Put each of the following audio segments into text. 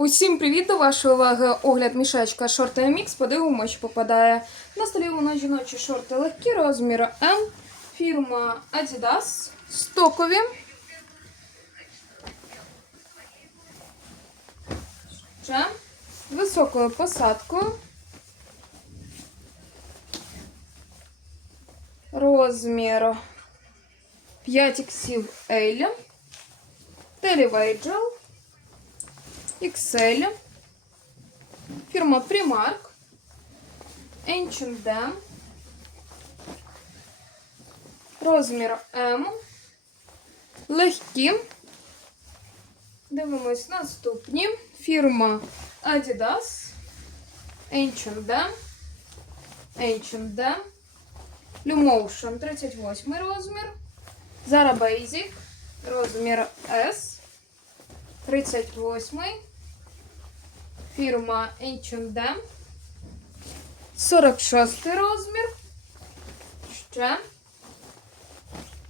Усім привіт до вашої уваги. Огляд мішечка шорти мікс. Подивимося, що попадає. На столі нас жіночі шорти легкі, розміру М. Фірма Adidas. Стокові. Ще. Високою посадкою. Розмір 5 іксів L. Телевейджел. XL, фірма Primark, H&M, розмір М, легкі. Дивимось наступні. Фірма Adidas, H&M, H&M, Lumotion 38 розмір, Zara Basic, розмір S. 38 фірма H&M 46 розмір. Ще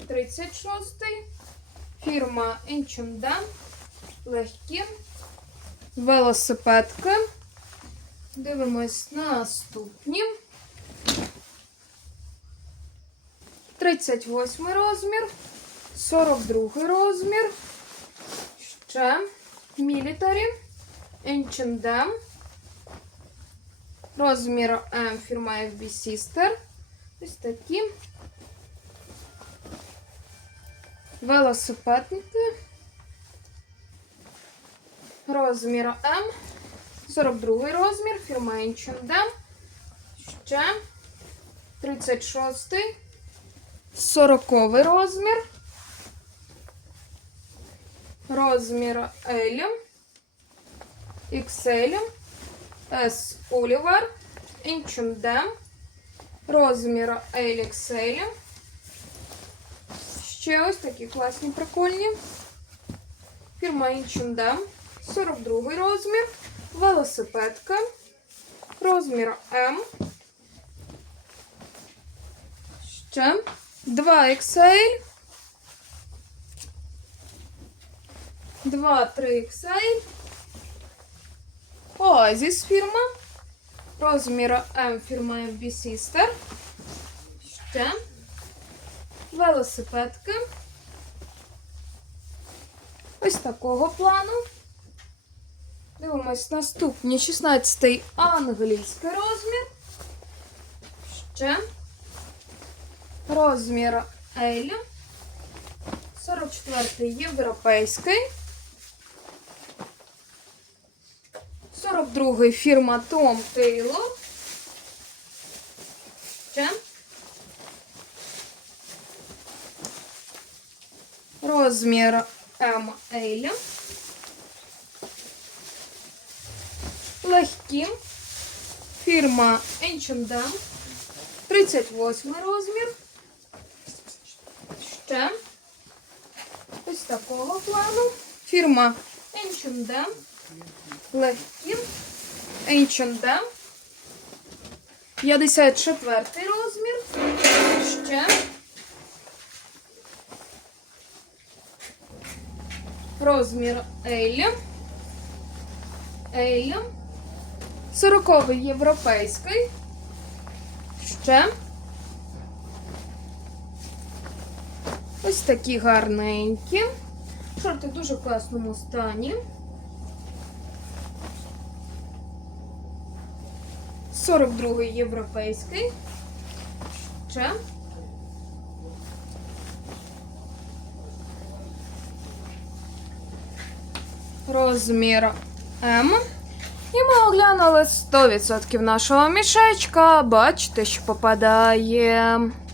36 фірма H&M легкі велосипедки. Дивимось наступні. 38 розмір, 42 розмір. Ще Military, H&M, розмір М фірма FB Sister. Ось такі. Велосипедники. Розмір М. 42 розмір, фірма H&M. Ще 36. 40 розмір розмір L, XL, S Oliver, Inchundem, розмір LXL. Ще ось такі класні прикольні. Фірма дем. 42 розмір, велосипедка, розмір М. Ще 2XL. Два, три XL. Оазіс фірма. Розмір М фірма FB Sister. Ще. Велосипедки. Ось такого плану. Дивимось наступні 16-й англійський розмір. Ще. Розмір L. 44-й європейський. 42 фірма Том Тейлор. Розмір ML. Легкі. Фірма H&M. 38 розмір. Ще. Ось такого плану. Фірма H&M. Легкі. H&M. 54 розмір. Ще. Розмір L. L. 40 європейський. Ще. Ось такі гарненькі. Шорти в дуже класному стані. 42 європейський. Ще. Розмір М. І ми оглянули 100% нашого мішечка. Бачите, що попадає.